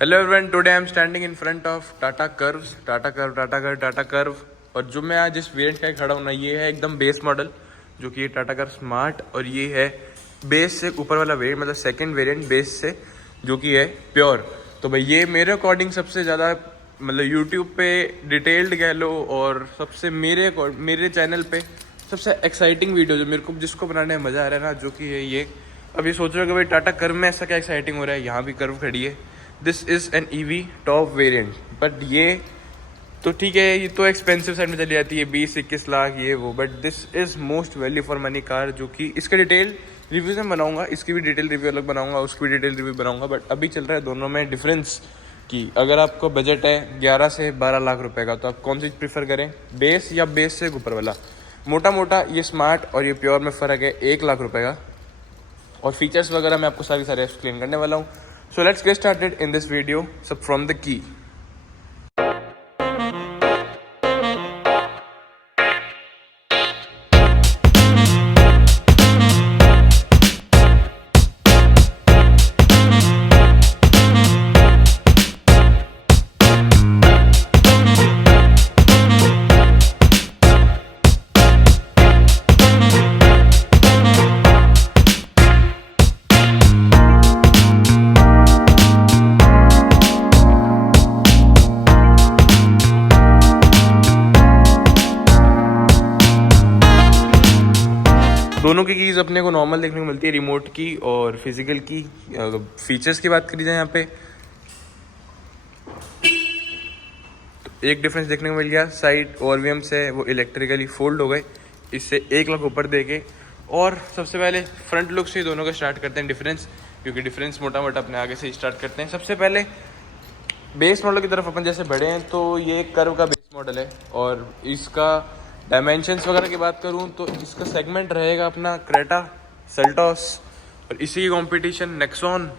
Hello everyone, today I am standing in front of Tata curve. और जो मैं आज इस वेरिएंट का खड़ा हूँ ना, ये है एकदम बेस मॉडल, जो कि ये टाटा कर्व स्मार्ट, और ये है बेस से ऊपर वाला वेरिएंट, मतलब सेकंड वेरिएंट बेस से, जो कि है प्योर। तो भाई ये मेरे अकॉर्डिंग सबसे ज़्यादा मतलब यूट्यूब पे डिटेल्ड कह लो, और सबसे मेरे चैनल पे सबसे एक्साइटिंग वीडियो जो मेरे को जिसको बनाने में मज़ा आ रहा है ना, जो कि है ये। अभी सोच रहे हो कि भाई टाटा कर्व में ऐसा क्या एक्साइटिंग हो रहा है, यहाँ भी कर्व खड़ी है। This is an EV top variant, but ये तो ठीक है, ये तो एक्सपेंसिव साइड में चली जाती है, 20-21 लाख ये वो। But this is most value for money car, जो कि इसका डिटेल रिव्यूज में बनाऊंगा, इसकी भी डिटेल रिव्यू अलग बनाऊंगा, उसकी भी डिटेल रिव्यू बनाऊंगा। बट अभी चल रहा है दोनों में डिफरेंस कि अगर आपको बजट है 11 से 12 लाख रुपए का, तो आप कौन सी प्रीफर करें, बेस या बेस से ऊपर वाला। मोटा मोटा ये स्मार्ट और ये प्योर में फ़र्क है 1 लाख रुपए का, और फीचर्स वगैरह मैं आपको सारे एक्सप्लेन करने वाला हूँ। So let's get started in this video. So from the key. दोनों की कीज़ अपने को नॉर्मल देखने को मिलती है, रिमोट की और फिजिकल की। फीचर्स की बात करी जाए यहाँ पे, तो एक डिफरेंस देखने को मिल गया, साइड ओवरवीएम से वो इलेक्ट्रिकली फोल्ड हो गए, इससे 1 लाख ऊपर देके। और सबसे पहले फ्रंट लुक से दोनों का स्टार्ट करते हैं डिफरेंस, क्योंकि डिफरेंस मोटा मोटा अपने आगे से ही स्टार्ट करते हैं। सबसे पहले बेस मॉडल की तरफ अपन जैसे बढ़े हैं, तो ये कर्व का बेस मॉडल है, और इसका डायमेंशंस वगैरह की बात करूं तो इसका सेगमेंट रहेगा अपना क्रेटा, सेल्टॉस, और इसी की कंपटीशन नेक्सॉन,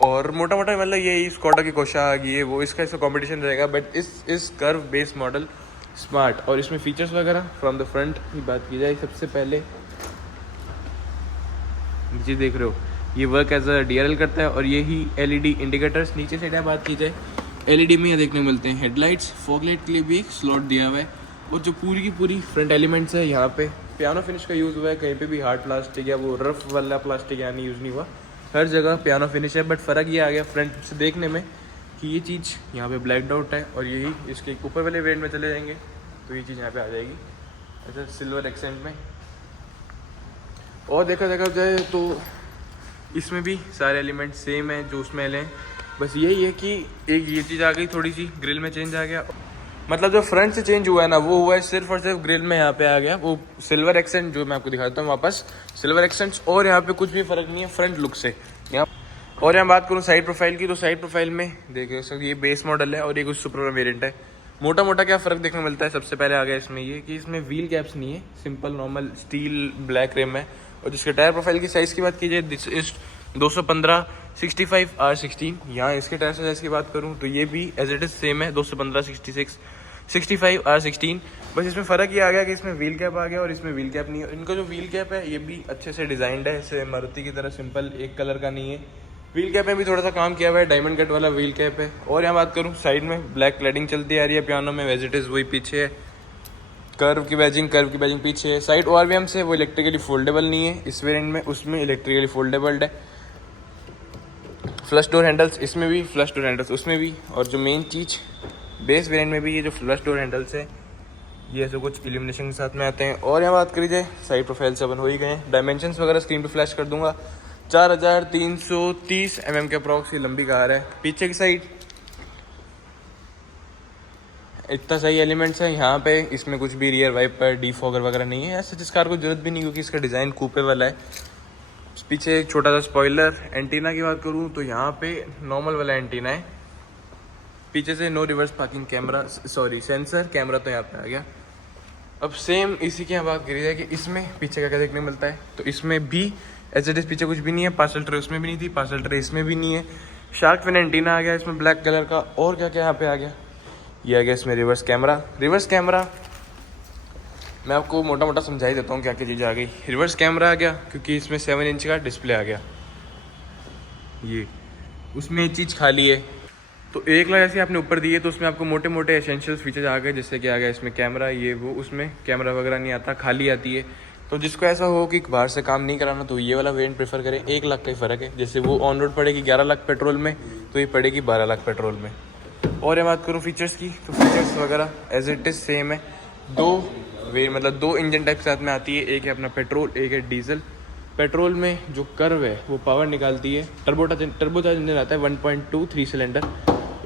और मोटा मोटा मतलब ये स्कोडा की कोशाग ये वो, इसका कंपटीशन रहेगा। बट इस कर्व बेस मॉडल स्मार्ट, और इसमें फीचर्स वगैरह फ्रॉम द फ्रंट की बात की जाए, सबसे पहले नीचे देख रहे हो ये वर्क एज अ DRL करता है, और ये ही LED इंडिकेटर्स नीचे से बात की जाए, LED में देखने को मिलते हैं हेडलाइट्स, फॉग लाइट के लिए भी एक स्लॉट दिया हुआ है, और जो पूरी की पूरी फ्रंट एलिमेंट्स है, यहाँ पे पियानो फिनिश का यूज़ हुआ है, कहीं पे भी हार्ड प्लास्टिक या वो रफ वाला प्लास्टिक यानी यूज़ नहीं हुआ, हर जगह पियानो फिनिश है। बट फ़र्क ये आ गया फ्रंट से देखने में कि ये चीज़ यहाँ पे ब्लैक आउट है, और यही इसके ऊपर वाले वेरिएंट में चले जाएंगे तो ये चीज़ यहाँ पे आ जाएगी अच्छा सिल्वर एक्सेंट में। और देखा जाए तो इसमें भी सारे एलिमेंट सेम है जो उसमें लें, बस यही है कि एक ये चीज़ आ गई, थोड़ी सी ग्रिल में चेंज आ गया। मतलब जो फ्रंट से चेंज हुआ है ना, वो हुआ है सिर्फ और सिर्फ ग्रिल में यहाँ पे आ गया वो सिल्वर एक्सेंट, जो मैं आपको दिखाता हूँ वापस सिल्वर एक्सेंट्स, और यहाँ पे कुछ भी फर्क नहीं है फ्रंट लुक से यहाँ। और यहाँ बात करूँ साइड प्रोफाइल की, तो साइड प्रोफाइल में देखिए सर ये बेस मॉडल है और ये कुछ सुपर वेरिएंट है। मोटा मोटा क्या फ़र्क देखने को मिलता है, सबसे पहले आ गया इसमें ये कि इसमें व्हील कैप्स नहीं है, simple normal steel black rim है। और जिसके टायर प्रोफाइल की साइज़ की बात की जाए, दिस इज 215/65 R16। यहाँ इसके टायर साइज की बात करूँ तो ये भी एज इट इज़ सेम है, 215/65 R16। बस इसमें फ़र्क ये आ गया कि इसमें व्हील कैप आ गया और इसमें व्हील कैप नहीं है। इनका जो व्हील कैप है ये भी अच्छे से डिज़ाइंड है, ऐसे मारुति की तरह सिंपल एक कलर का नहीं है। व्हील कैप में भी थोड़ा सा काम किया हुआ है, डायमंड कट वाला व्हील कैप है। और यहाँ बात करूँ साइड में ब्लैक क्लैडिंग चलती आ रही है पियानो में, एज इट इज़ वही पीछे है, कर्व की बैजिंग पीछे है। साइड ORVM से वो इलेक्ट्रिकली फोल्डेबल नहीं है इस वेरिएंट में, उसमें इलेक्ट्रिकली फोल्डेबल है। फ्लश डोर हैंडल्स इसमें भी, फ्लश डोर हैंडल्स उसमें भी, और जो मेन चीज़ बेस वेरिएंट में भी ये जो फ्लश डोर हैंडल्स है ये ऐसे कुछ इल्यूमिनेशन के साथ में आते हैं। और यहाँ बात करी जाए साइड प्रोफाइल से अपन हो ही गए, डायमेंशंस वगैरह स्क्रीन पे फ्लैश कर दूंगा। 4330 mm के अप्रॉक्स ये लंबी कार है। पीछे की साइड इतना सही एलिमेंट्स है यहाँ पे, इसमें कुछ भी रियर वाइपर डीफॉगर वगैरह नहीं है, ऐसे जिस कार को जरूरत भी नहीं, क्योंकि इसका डिज़ाइन कूपे वाला है। पीछे एक छोटा सा स्पॉइलर। एंटीना की बात करूँ तो यहाँ पे नॉर्मल वाला एंटीना है, पीछे से no reverse parking camera, sorry sensor camera तो यहाँ पे आ गया। अब सेम इसी की यहाँ बात करी जाए कि इसमें पीछे क्या क्या देखने को मिलता है, तो इसमें भी एज इट इज पीछे कुछ भी नहीं है, पार्सल ट्रे उसमें भी नहीं थी, पार्सल ट्रे इसमें भी नहीं है। शार्क फिन एंटीना आ गया इसमें ब्लैक कलर का। और क्या क्या यहाँ पे आ गया, ये आ गया इसमें रिवर्स कैमरा। मैं आपको मोटा मोटा समझा ही देता हूँ क्या क्या चीज़ आ गई। रिवर्स कैमरा आ गया क्योंकि इसमें 7 इंच का डिस्प्ले आ गया, ये उसमें चीज़ खाली है। तो 1 लाख ऐसे आपने ऊपर दिए तो उसमें आपको मोटे मोटे एसेंशियल फीचर्स आ गए, जैसे कि आ गया इसमें कैमरा, ये वो, उसमें कैमरा वगैरह नहीं आता, खाली आती है। तो जिसको ऐसा हो कि बाहर से काम नहीं कराना तो ये वाला वेरिएंट प्रेफर करें। 1 लाख का ही फ़र्क है, जैसे वो ऑन रोड पड़ेगी 11 लाख पेट्रोल में, तो ये पड़ेगी 12 लाख पेट्रोल में। और ये बात करूँ फीचर्स की, तो फीचर्स वगैरह एज इट इज़ सेम है। दो इंजन टाइप के साथ में आती है, एक है अपना पेट्रोल, एक है डीजल। पेट्रोल में जो कर्व है वो पावर निकालती है, टर्बोचार्ज इंजन आता है 1.2 3 सिलेंडर,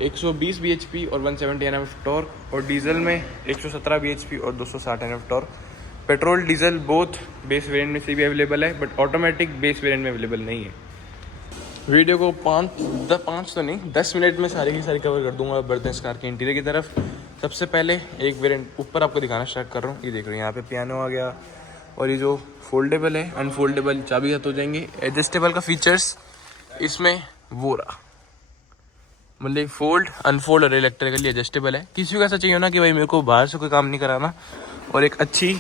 120 bhp और 170 Nm टॉर्क, और डीजल में 117 bhp और 260 Nm torque. Petrol diesel both base variant में से भी अवेलेबल है, बट ऑटोमेटिक बेस वेरिएंट में अवेलेबल नहीं है। वीडियो को 10 मिनट में सारी की सारी कवर कर दूंगा। बढ़ते हैं इस कार के इंटीरियर की तरफ। सबसे पहले एक वेरिएंट ऊपर आपको दिखाना स्टार्ट कर रहा हूँ। ये देख रहे हैं यहाँ पे पियानो आ गया, और ये जो फोल्डेबल है, अनफोल्डेबल चाबी हाथ हो जाएंगे। एडजस्टेबल का फीचर्स इसमें वो रहा, मतलब फोल्ड अनफोल्ड और इलेक्ट्रिकली एडजस्टेबल है। किसी को ऐसा चाहिए ना कि भाई मेरे को बाहर से कोई काम नहीं कराना, और एक अच्छी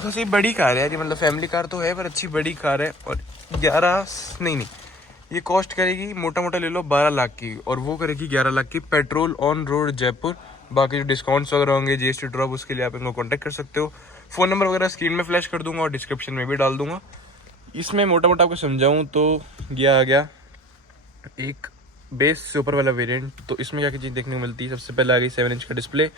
खासी बड़ी कार है यार, मतलब फैमिली कार तो है पर अच्छी बड़ी कार है। और 11 नहीं ये कॉस्ट करेगी मोटा ले लो 12 लाख की, और वो करेगी 11 लाख की पेट्रोल ऑन रोड जयपुर। बाकी जो डिस्काउंट्स वगैरह होंगे, जीएसटी ड्रॉप, उसके लिए आप इनको कॉन्टैक्ट कर सकते हो। फ़ोन नंबर वगैरह स्क्रीन में फ्लैश कर दूंगा और डिस्क्रिप्शन में भी डाल दूंगा। इसमें मोटा आपको समझाऊँ तो ये आ गया एक बेस से ऊपर वाला वेरिएंट। तो इसमें क्या चीज़ देखने को मिलती है, सबसे पहले आ गई 7 इंच का डिस्प्ले।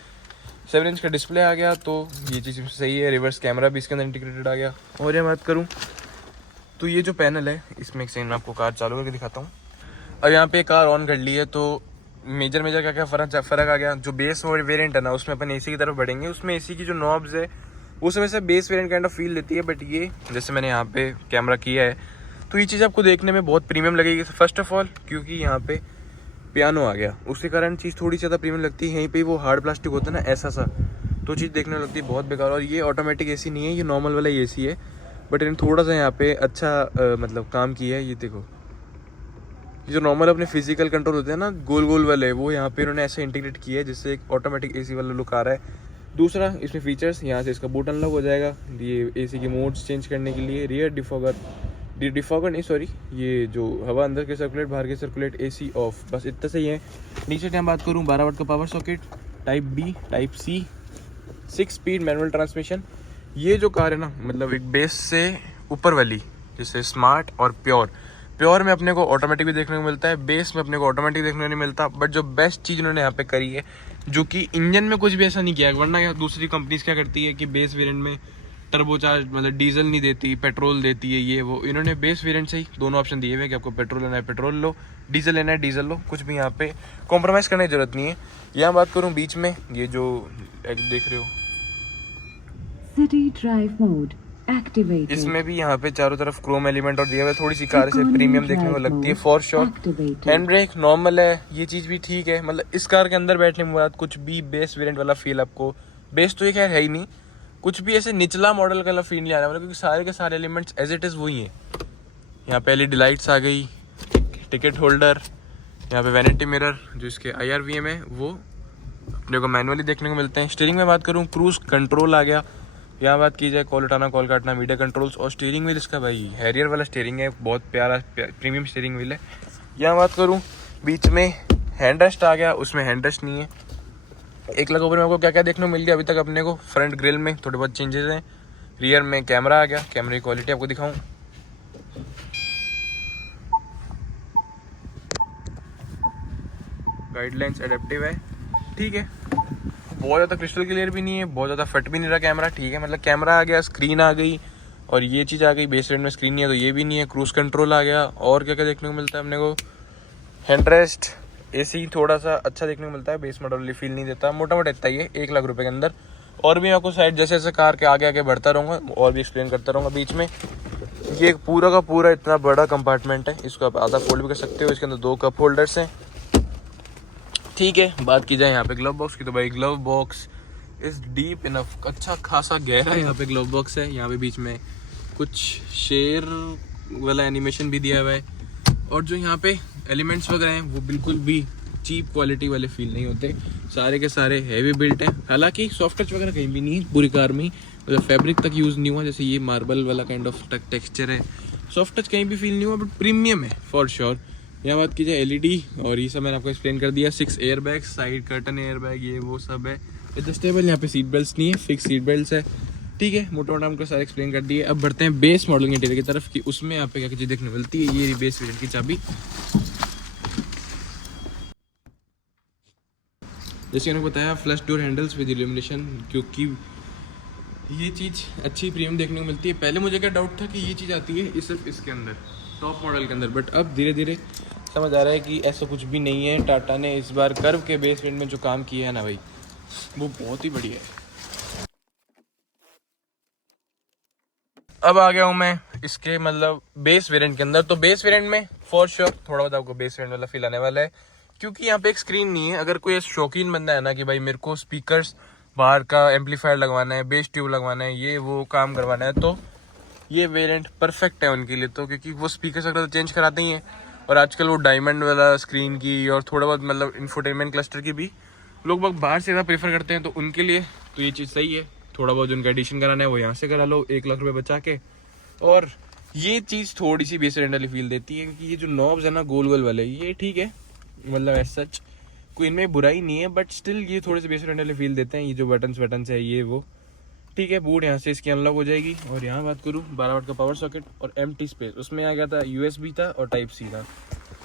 7 इंच का डिस्प्ले आ गया, तो ये चीज़ सही है। रिवर्स कैमरा भी इसके अंदर इंटीग्रेटेड आ गया। और ये बात करूँ तो ये जो पैनल है, इसमें एक सेकंड में आपको कार चालू करके दिखाता हूँ। और यहाँ पे कार ऑन कर ली है, तो मेजर क्या फ़र्क आ गया। जो बेस और वेरिएंट है ना, उसमें अपन एसी की तरफ बढ़ेंगे। उसमें एसी की जो नॉब्स है वो सब ऐसे base variant kind of feel देती है, बट ये जैसे मैंने यहाँ पे कैमरा किया है तो ये चीज़ आपको देखने में बहुत प्रीमियम लगेगी। फर्स्ट ऑफ ऑल क्योंकि यहाँ पे पियानो आ गया, उसके कारण चीज़ थोड़ी ज़्यादा प्रीमियम लगती है। यहीं पे वो हार्ड प्लास्टिक होता है ना ऐसा सा, तो चीज़ देखने में लगती है बहुत बेकार। और ये ऑटोमेटिक एसी नहीं है, ये नॉर्मल वाला एसी है, बट इन्हें थोड़ा सा यहाँ पे अच्छा मतलब काम किया है। ये देखो, ये जो नॉर्मल अपने फिजिकल कंट्रोल होते हैं ना गोल वाले, वो यहाँ पे इन्होंने ऐसे इंटीग्रेट किया है जिससे एक ऑटोमेटिक एसी वाला लुक आ रहा है। दूसरा इसमें फीचर्स, यहाँ से इसका बूट अनलॉक हो जाएगा, ये एसी के मोड्स चेंज करने के लिए। रियर डिफॉगर नहीं सॉरी, ये जो हवा अंदर के सर्कुलेट बाहर के सर्कुलेट, एसी ऑफ, बस इतना सही है। नीचे टाइम बात करूँ 12 वाट का power socket, type B type C, 6 speed manual transmission. ये जो कार है ना, मतलब एक बेस से ऊपर वाली, जैसे स्मार्ट और प्योर में अपने को ऑटोमेटिक भी देखने को मिलता है, बेस में अपने को ऑटोमेटिक देखने को नहीं मिलता। बट जो बेस्ट चीज़ उन्होंने यहाँ पे करी है, जो कि इंजन में कुछ भी ऐसा नहीं किया है, वरना यहाँ दूसरी कंपनीज क्या करती है कि बेस वेरिएंट में टर्बोचार्ज मतलब डीजल नहीं देती, पेट्रोल देती है, ये वो। इन्होंने बेस वेरिएंट से ही दोनों ऑप्शन दिए हुए हैं कि आपको पेट्रोल लेना है पेट्रोल लो, डीजल लेना है डीजल लो। कुछ भी यहाँ पे कॉम्प्रोमाइज़ करने की जरूरत नहीं है। यहाँ बात करूँ बीच में, ये जो देख रहे हो सिटी ड्राइव मोड एक्टिवेटेड, इसमें भी यहाँ पे चारों तरफ क्रोम एलिमेंट और दिया हुआ है। थोड़ी सी कार से प्रीमियम देखने को लगती है for sure. Hand brake normal है, ये चीज़ भी ठीक है। मतलब इस कार के अंदर बैठने के बाद कुछ भी बेस वेरिएंट वाला फील आपको, बेस तो ये खैर है ही नहीं, कुछ भी ऐसे निचला मॉडल का फील नहीं आ रहा, मतलब क्योंकि सारे के सारे एलिमेंट्स एज इट इज़ वही हैं। यहाँ पे एलईडी लाइट्स आ गई, टिकट होल्डर, यहाँ पे वैनिटी मिरर, जो इसके IRVM है वो अपने को मैनुअली देखने को मिलते हैं। स्टीयरिंग में बात करूँ, क्रूज कंट्रोल आ गया। यहाँ बात की जाए कॉल उठाना कॉल काटना, मीडिया कंट्रोल्स। और स्टीयरिंग व्हील इसका भाई हैरियर वाला स्टीयरिंग है, बहुत प्यारा प्रीमियम स्टीयरिंग व्हील है। यहाँ बात करूँ बीच में हैंड रेस्ट आ गया, उसमें हैंड रेस्ट नहीं है। 1 लाख ऊपर में आपको क्या क्या देखने को मिल गया अभी तक अपने को। फ्रंट ग्रिल में थोड़े बहुत चेंजेस हैं। रियर में कैमरा आ गया, कैमरे की क्वालिटी आपको दिखाऊं, गाइडलाइंस एडेप्टिव है, ठीक है। बहुत ज़्यादा क्रिस्टल क्लियर भी नहीं है, बहुत ज़्यादा फट भी नहीं रहा कैमरा, ठीक है। मतलब कैमरा आ गया, स्क्रीन आ गई, और ये चीज़ आ गई। बेस रेंट में स्क्रीन नहीं है तो ये भी नहीं है। क्रूज कंट्रोल आ गया। और क्या क्या देखने को मिलता है अपने को, हैंड रेस्ट, एसी थोड़ा सा अच्छा देखने को मिलता है, बेस मॉडल वाली फील नहीं देता। मोटा इतना ही है 1 लाख रुपए के अंदर। और भी आपको साइड जैसे जैसे कार के आगे बढ़ता रहूँगा और भी एक्सप्लेन करता रहूँगा। बीच में ये पूरा का पूरा इतना बड़ा कंपार्टमेंट है, इसको आप आधा फोल्ड भी कर सकते हो। इसके अंदर 2 कप होल्डर्स हैं, ठीक है। बात की जाए यहाँ पे ग्लव बॉक्स की, तो भाई glove box is deep enough, अच्छा खासा गहरा यहाँ पे ग्लव बॉक्स है। यहाँ पे बीच में कुछ शेर वाला एनिमेशन भी दिया हुआ है। और जो यहाँ पे एलिमेंट्स वगैरह हैं वो बिल्कुल भी चीप क्वालिटी वाले फील नहीं होते, सारे के सारे हैवी बिल्ट हैं। हालांकि सॉफ्ट टच वगैरह कहीं भी नहीं है पूरी कार में, मतलब फैब्रिक तक यूज़ नहीं हुआ। जैसे ये मार्बल वाला काइंड ऑफ टेक्सचर है, सॉफ्ट टच कहीं भी फील नहीं हुआ, बट प्रीमियम है फॉर श्योर। यहाँ बात की जाए LED, और ये सब मैंने आपको एक्सप्लेन कर दिया। 6 air bags, side curtain air bag, ये वो सब है। एडजस्टेबल, यहाँ पे सीट बेल्ट नहीं है, फिक्स सीट बेल्ट है। ठीक है, मोटा मोटा हमको सारा एक्सप्लेन कर दिए। अब बढ़ते हैं बेस मॉडल इंटीरियर की तरफ कि उसमें यहाँ पे क्या क्या चीज़ देखने मिलती है। ये बेस वेरिएंट की चाबी, जैसे मैंने बताया, flush door handles with illumination, क्योंकि ये चीज़ अच्छी प्रीमियम देखने को मिलती है। पहले मुझे क्या डाउट था कि ये चीज़ आती है सिर्फ इसके अंदर, टॉप मॉडल के अंदर, बट अब धीरे धीरे समझ आ रहा है कि ऐसा कुछ भी नहीं है। टाटा ने इस बार कर्व के बेस वेरिएंट में जो काम किया है ना भाई, वो बहुत ही बढ़िया है। अब आ गया हूँ मैं इसके मतलब बेस वेरिएंट के अंदर। तो बेस वेरिएंट में फॉर श्योर थोड़ा बहुत आपको बेस वेरिएंट वाला फील आने वाला है, क्योंकि यहाँ पे एक स्क्रीन नहीं है। अगर कोई शौकीन बंदा है ना कि भाई मेरे को स्पीकर्स, बाहर का एम्पलीफायर लगवाना है, बेस ट्यूब लगवाना है, ये वो काम करवाना है, तो ये वेरिएंट परफेक्ट है उनके लिए। तो क्योंकि वो स्पीकर्स अगर चेंज कराते ही हैं, और आजकल वो डायमंड वाला स्क्रीन की और थोड़ा बहुत मतलब इंफोटेनमेंट क्लस्टर की भी लोग बाहर से ज़्यादा प्रेफर करते हैं, तो उनके लिए तो ये चीज़ सही है। थोड़ा बहुत जो उनका एडिशन कराना है वो यहाँ से करा लो 1 लाख रुपए बचा के। और ये चीज़ थोड़ी सी बेस वेरिएंट वाली फील देती है, क्योंकि ये जो नॉब्स है ना गोल गोल वाले, ये ठीक है, मतलब एज सच कोई इनमें बुराई नहीं है, बट स्टिल ये थोड़े से बेस वेरिएंट वाले फील देते हैं। ये जो बटन्स है ये वो ठीक है। बूट यहाँ से इसकी अनलॉक हो जाएगी। और यहाँ बात करूँ 12 वाट का पावर सॉकेट और एम्प्टी स्पेस, उसमें आ गया था USB था और टाइप C था।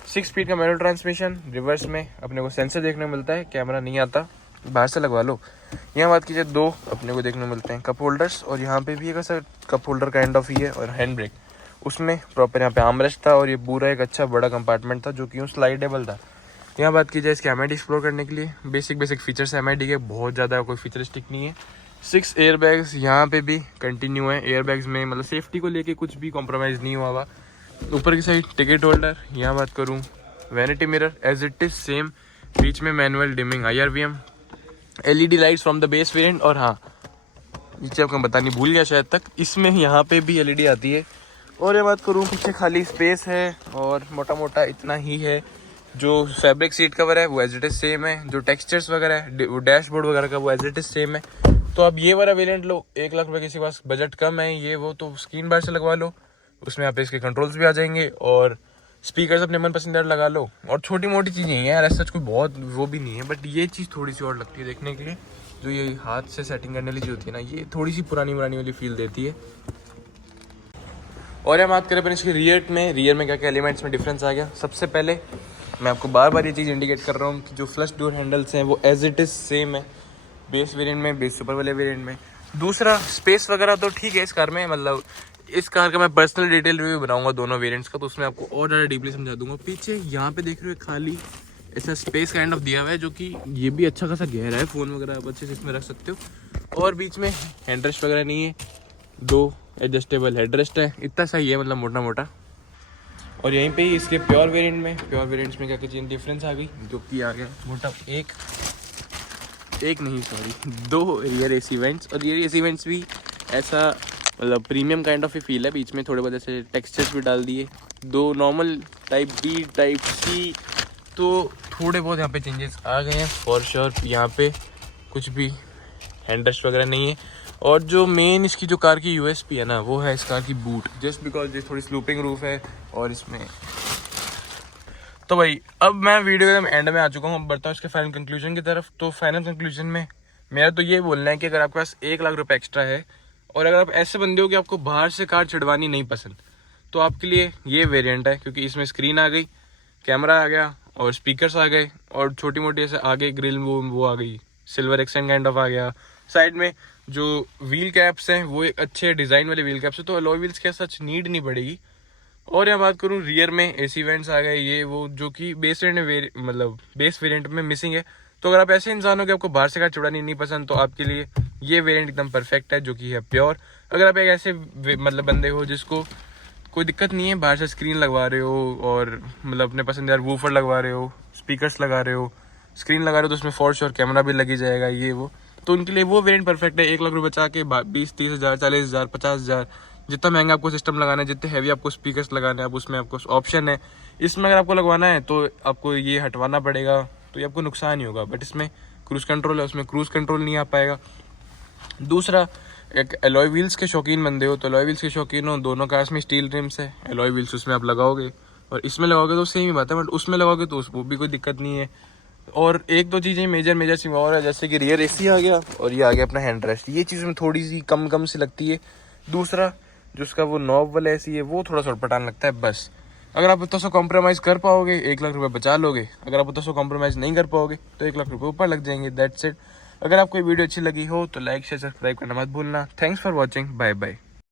6 स्पीड का मैनुअल ट्रांसमिशन। रिवर्स में अपने को सेंसर देखने को मिलता है, कैमरा नहीं आता, बाहर से लगवा लो। यहाँ बात कीजिए 2 अपने को देखने को मिलते हैं कप होल्डर्स, और यहाँ पे भी एक ऐसा कप होल्डर काइंड ऑफ ही है। और हैंड ब्रेक, उसमें प्रॉपर यहाँ पे आर्मरेस्ट था, और ये पूरा एक अच्छा बड़ा कंपार्टमेंट था जो कि स्लाइडेबल था। यहाँ बात की जाए इसके MID एक्सप्लोर करने के लिए, बेसिक फीचर्स MID के, बहुत ज़्यादा कोई फीचरिस्टिक नहीं है। 6 एयर बैग्स यहाँ पे भी कंटिन्यू है। एयर बैग्स में मतलब सेफ्टी को लेके कुछ भी कॉम्प्रोमाइज़ नहीं हुआ हुआ। ऊपर की साइड टिकट होल्डर। यहाँ बात करूँ vanity mirror as it is same, बीच में manual dimming IRVM, LED lights from the base variant. और हाँ, नीचे आपको बतानी भूल गया शायद तक, इसमें यहाँ पे भी LED आती है। और ये बात करूँ पीछे खाली स्पेस है, और मोटा मोटा इतना ही है। जो फैब्रिक सीट कवर है वो एज इट इज सेम है, जो टेक्सचर्स वगैरह है, वो डैशबोर्ड वगैरह का वो एज इट इज सेम है। तो अब ये वाला वेरिएंट लो, 1 लाख रुपए किसी के पास बजट कम है, ये वो तो स्क्रीन बार से लगवा लो, उसमें आप इसके कंट्रोल्स भी आ जाएंगे, और स्पीकर्स अपने मन पसंदीदा लगा लो। और छोटी मोटी चीज़ें हैं यार, ऐसा कोई बहुत वो भी नहीं है, बट ये चीज़ थोड़ी सी और लगती है देखने के लिए। जो ये हाथ से सेटिंग करने वाली चीज़ होती है ना, ये थोड़ी सी पुरानी वाली फील देती है। और हम बात करें अपन इसके रियर में क्या क्या एलिमेंट्स में डिफरेंस आ गया। सबसे पहले मैं आपको बार ये चीज़ इंडिकेट कर रहा हूँ कि जो फ्लश डोर हैंडल्स हैं वो एज इट इज़ सेम है बेस वेरिएंट में, बेस सुपर वाले वेरिएंट में। दूसरा, स्पेस वगैरह तो ठीक है इस कार में, मतलब इस कार का मैं पर्सनल डिटेल रिव्यू बनाऊंगा दोनों वेरिएंट्स का, तो उसमें आपको और ज़्यादा डीपली समझा दूंगा। पीछे यहाँ पे देख रहे हो खाली ऐसा स्पेस काइंड ऑफ दिया हुआ है, जो कि ये भी अच्छा खासा गहरा है, फ़ोन वगैरह आप अच्छे से इसमें रख सकते हो। और बीच में हैंड रेस्ट वगैरह नहीं है, 2 एडजस्टेबल हेड रेस्ट है, इतना सही है मतलब मोटा मोटा। और यहीं पे ही इसके प्योर वेरिएंट्स में क्या क्या चीज़ डिफरेंस आ गई, जो कि आ गया मोटा 2 रियर AC वेंट्स। और रियर AC वेंट्स भी ऐसा मतलब premium kind of he feel है, बीच में थोड़े बहुत ऐसे टेक्सचर्स भी डाल दिए। 2 normal type B type C, तो थोड़े बहुत यहाँ पे चेंजेस आ गए हैं फॉर श्योर। यहाँ पे कुछ भी हैंड रेस्ट वगैरह नहीं है। और जो मेन इसकी जो कार की USP है ना, वो है इस कार की बूट, जस्ट बिकॉज ये थोड़ी स्लूपिंग रूफ है। और इसमें तो भाई अब मैं वीडियो के एंड में आ चुका हूँ, अब बढ़ता हूँ इसके फाइनल कंक्लूजन की तरफ। तो फाइनल कंक्लूजन में मेरा तो ये बोलना है कि अगर आपके पास 1 लाख रुपए एक्स्ट्रा है, और अगर आप ऐसे बंदे हो कि आपको बाहर से कार छिड़वानी नहीं पसंद, तो आपके लिए ये वेरिएंट है, क्योंकि इसमें स्क्रीन आ गई, कैमरा आ गया, और स्पीकर्स आ गए, और छोटी मोटी ऐसे आगे ग्रिल वो आ गई, सिल्वर एक्सेंट काइंड ऑफ आ गया। साइड में जो व्हील कैप्स हैं वो एक अच्छे डिज़ाइन वाले व्हील कैप्स है, तो अलॉय व्हील्स के सच नीड नहीं पड़ेगी। और यहाँ बात करूँ रियर में AC वेंट्स आ गए, ये वो जो कि बेस वेरिएंट मतलब बेस वेरिएंट में मिसिंग है। तो अगर आप ऐसे इंसान हो कि आपको बाहर से कार चुड़ानी नहीं पसंद, तो आपके लिए ये वेरिएंट एकदम परफेक्ट है, जो कि है प्योर। अगर आप एक ऐसे मतलब बंदे हो जिसको कोई दिक्कत नहीं है, बाहर से स्क्रीन लगवा रहे हो, और मतलब अपने पसंदीदा वूफर लगवा रहे हो, स्पीकर्स लगा रहे हो, स्क्रीन लगा रहे हो, तो उसमें फॉर श्योर कैमरा भी लगी जाएगा, ये वो, तो उनके लिए वो वेरिएंट परफेक्ट है। 1 लाख रुपये बचा के 20-30 हज़ार, 40 हज़ार, 50 हज़ार, जितना महंगा आपको सिस्टम लगाना है, जितने हैवी आपको स्पीकर्स लगाने हैं, आप उसमें आपको ऑप्शन है। इसमें अगर आपको लगवाना है तो आपको ये हटवाना पड़ेगा, तो ये आपको नुकसान ही होगा। बट इसमें क्रूज़ कंट्रोल है, उसमें क्रूज़ कंट्रोल नहीं आ पाएगा। दूसरा, एक अलॉय व्हील्स के शौकीन बंदे हो, तो अलॉय व्हील्स के शौकीन हो, दोनों कार्स में स्टील रिम्स है, अलॉय व्हील्स उसमें आप लगाओगे और इसमें लगाओगे तो सेम ही बात है, बट उसमें लगाओगे तो वो भी कोई दिक्कत नहीं है। और एक दो चीज़ें मेजर सी और है, जैसे कि रियर एसी आ गया और ये आ गया अपना हैंड रेस्ट, ये चीज़ में थोड़ी सी कम सी लगती है। दूसरा जो उसका वो नॉब वाला एसी है वो थोड़ा सा पटान लगता है बस। अगर आप उतना सा कॉम्प्रोमाइज़ कर पाओगे 1 लाख रुपए बचा लोगे, अगर आप उतना सा कॉम्प्रोमाइज़ नहीं कर पाओगे तो 1 लाख रुपए ऊपर लग जाएंगे। That's it. अगर आपको वीडियो अच्छी लगी हो तो लाइक शेयर सब्सक्राइब करना मत भूलना। Thanks for watching, bye bye.